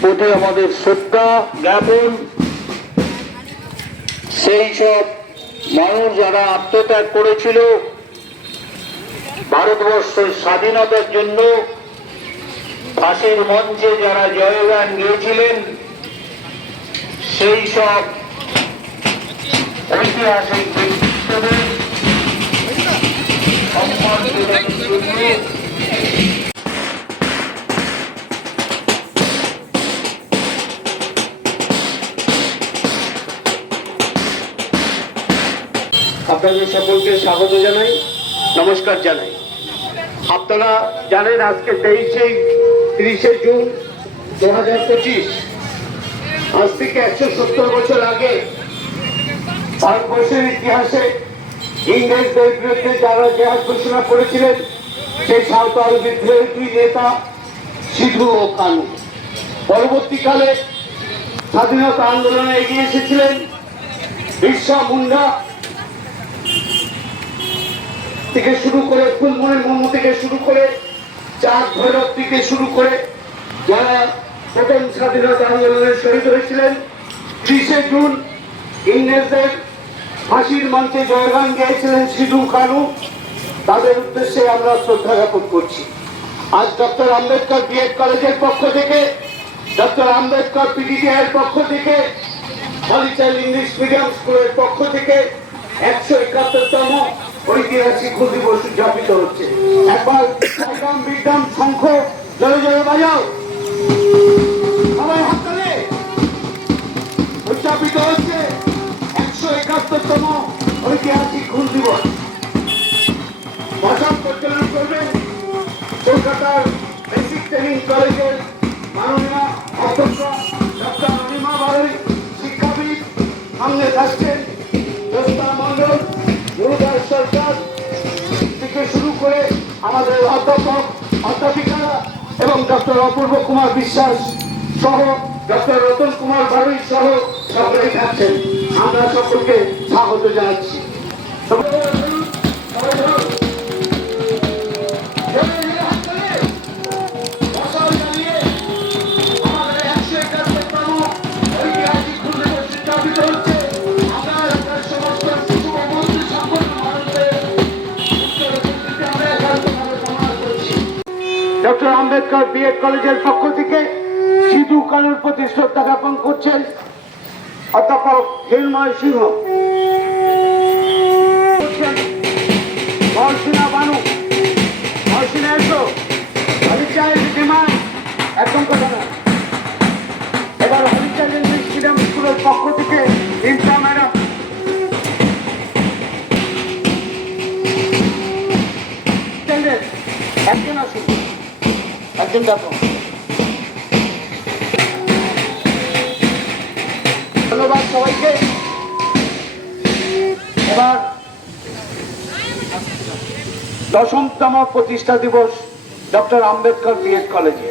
প্রতি আমাদের শ্রদ্ধা জ্ঞাপন। সেই সব মানুষ যারা আত্মত্যাগ করেছিল, ভারতবর্ষের স্বাধীনতার জন্য ফাঁসির মঞ্চে যারা জয়গান গিয়েছিলেন, সেই সব ঐতিহাসিক আপনাদের সকলকে স্বাগত জানাই, নমস্কার জানাই। আপনারা জানেন আজকে তেইশে, তিরিশে জুন দু হাজার পঁচিশ। আজ থেকে একশো সত্তর বছর আগে ভারতবর্ষের ইতিহাসে ইংরেজদের বিরুদ্ধে যারা জেহাদ ঘোষণা করেছিলেন, সেই সাঁওতাল বিদ্রোহের দুই নেতা সিধু ও কানু। পরবর্তীকালে স্বাধীনতা আন্দোলনে এগিয়ে এসেছিলেন বিরসা মুন্ডা থেকে শুরু করে ফুলমনি মোমো থেকে শুরু করে চাঁদ ভৈরব থেকে শুরু করে যারা প্রথম স্বাধীনতা আন্দোলনে শহীদ হয়েছিলেন, ত্রিশে জুন ইংরেজদের ফাঁসির মঞ্চে জয়গান গিয়েছিলেন সিধু কানু, তাদের উদ্দেশ্যে আমরা শ্রদ্ধা জ্ঞাপন করছি। আজ ডক্টর আম্বেদকর বিএড কলেজের পক্ষ থেকে, ডক্টর আম্বেদকর পিডিডিআর পক্ষ থেকে হলিচাইল ইংলিশ মিডিয়াম স্কুলের পক্ষ থেকে একশো একাত্তরতম ঐতিহাসিক দিবস উদযাপিত হচ্ছে। একবার একদম বিদ্যাম শঙ্খ, জয় জয় বাজাও। উদযাপিত হচ্ছে একশো একাত্তরতম ঐতিহাসিক হুল দিবস। ভাষণ পরিচালনা করবেন কলকাতার বেসিক ট্রেনিং কলেজের মাননীয় অধ্যক্ষ ডক্টর অনিমা বাড়ি শিক্ষাবিদ সামনে থাকছেন। দোস্তা মন্ডল গুরুদার আমাদের অধ্যাপক, অধ্যাপিকা এবং ডক্টর অপূর্ব কুমার বিশ্বাস সহ ডক্টর রতন কুমার বাড়ি সহ সকলেই থাকছেন। আমরা সকলকে স্বাগত জানাচ্ছি। আম্বেদকর বিএড কলেজের পক্ষ থেকে সিধু কানুর প্রতি শ্রদ্ধা জ্ঞাপন করছেন অধ্যাপক হিরময় সিংহ। কথা না এবার স্কুলের পক্ষ থেকে একজন দেখো ধন্যবাদ সবাইকে। এবার দশমতম প্রতিষ্ঠা দিবস ডক্টর আম্বেদকর বিএড কলেজে।